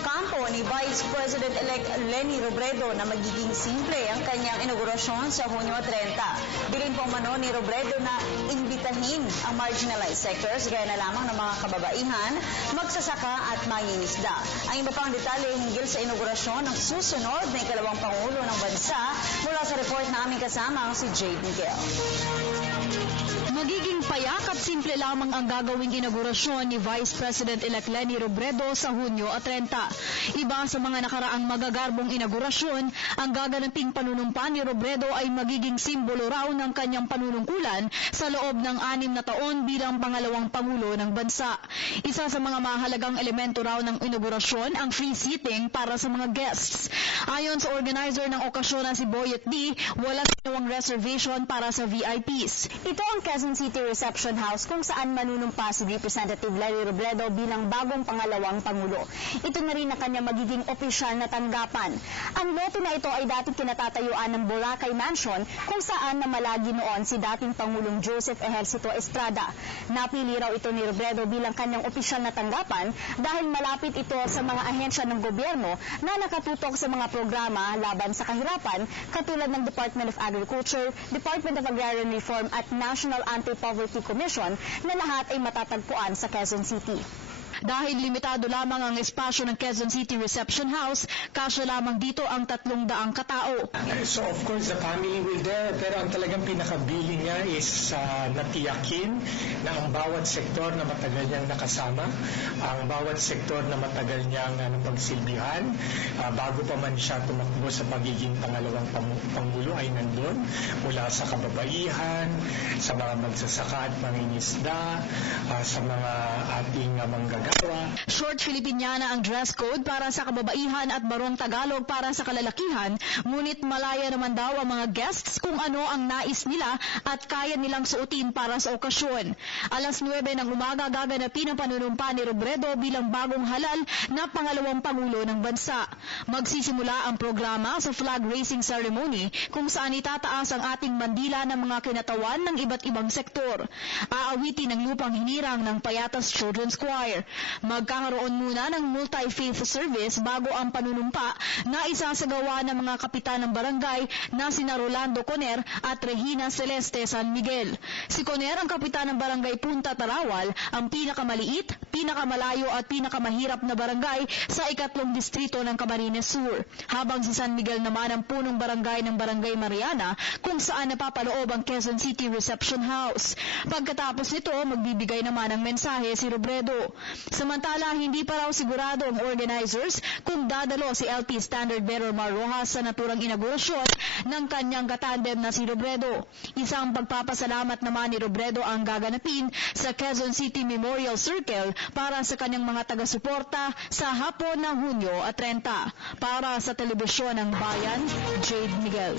kampo ni Vice President-elect Leni Robredo na magiging simple ang kanyang inaugurasyon sa Hunyo 30. Bilin po umano ni Robredo na imbitahin ang marginalized sectors gaya na lamang ng mga kababaihan, magsasaka at mangingisda. Ang iba pang detalye hinggil sa inaugurasyon ng susunod na ikalawang Pangulo ng Bansa mula sa report na aming kasama si Jade Miguel. Magiging payak at simple lamang ang gagawing inaugurasyon ni Vice President-elect Leni Robredo sa Hunyo 30. Iba sa mga nakaraang magagarbong inaugurasyon, ang gaganaping panunumpa ni Robredo ay magiging simbolo raw ng kanyang panunungkulan sa loob ng 6 na taon bilang pangalawang Pangulo ng Bansa. Isa sa mga mahalagang elemento raw ng inaugurasyon ang free seating para sa mga guests. Ayon sa organizer ng okasyon na si Boyet D, wala sinawang reservation para sa VIPs. Ito ang Quezon City Reception House kung saan manunumpa si Representative Leni Robredo bilang bagong pangalawang Pangulo. Ito na rin ang kanya magiging opisyal na tanggapan. Ang lote na ito ay dating kinatatayuan ng Boracay Mansion kung saan namalagi noon si dating Pangulong Joseph Ejercito Estrada. Napili raw ito ni Robredo bilang kanyang opisyal na tanggapan dahil malapit ito sa mga ahensya ng gobyerno na nakatutok sa mga programa laban sa kahirapan katulad ng Department of Agriculture, Department of Agrarian Reform at National Anti-Poverty Commission na lahat ay matatagpuan sa Quezon City. Dahil limitado lamang ang espasyo ng Quezon City Reception House, kasya lamang dito ang 300 katao. So of course the family will there, pero ang talagang pinakabili niya is natiyakin na ang bawat sektor na matagal niyang nakasama, ang bawat sektor na matagal niyang pagsilbihan, bago pa man siya tumakbo sa pagiging pangalawang Pangulo ay nandun, mula sa kababaihan, sa mga magsasaka at mangingisda, sa mga ating manggagawa. Short Filipiniana ang dress code para sa kababaihan at barong Tagalog para sa kalalakihan, ngunit malaya naman daw ang mga guests kung ano ang nais nila at kaya nilang suotin para sa okasyon. Alas 9 ng umaga gaganapin ang panunumpa ni Robredo bilang bagong halal na pangalawang Pangulo ng Bansa. Magsisimula ang programa sa flag raising ceremony kung saan itataas ang ating bandila ng mga kinatawan ng iba't ibang sektor. Aawitin ang lupang hinirang ng Payatas Children's Choir. Magkakaroon muna ng multi-faith service bago ang panunumpa na isasagawa ng mga kapitan ng barangay na sina Rolando Coner at Regina Celeste San Miguel. Si Coner ang kapitan ng barangay Punta Tarawal, ang pinakamaliit, pinakamalayo at pinakamahirap na barangay sa 3 distrito ng Camarines Sur. Habang si San Miguel naman ang punong barangay ng Barangay Mariana kung saan napapaloob ang Quezon City Reception House. Pagkatapos nito, magbibigay naman ng mensahe si Robredo. Samantala, hindi pa raw sigurado ang organizers kung dadalo si LT Standard Bearer Mar Rojas sa naturang inaugurasyon ng kanyang katandem na si Robredo. Isang pagpapasalamat naman ni Robredo ang gaganapin sa Quezon City Memorial Circle para sa kanyang mga taga-suporta sa hapon ng Hunyo 30. Para sa Telebisyon ng Bayan, Jade Miguel.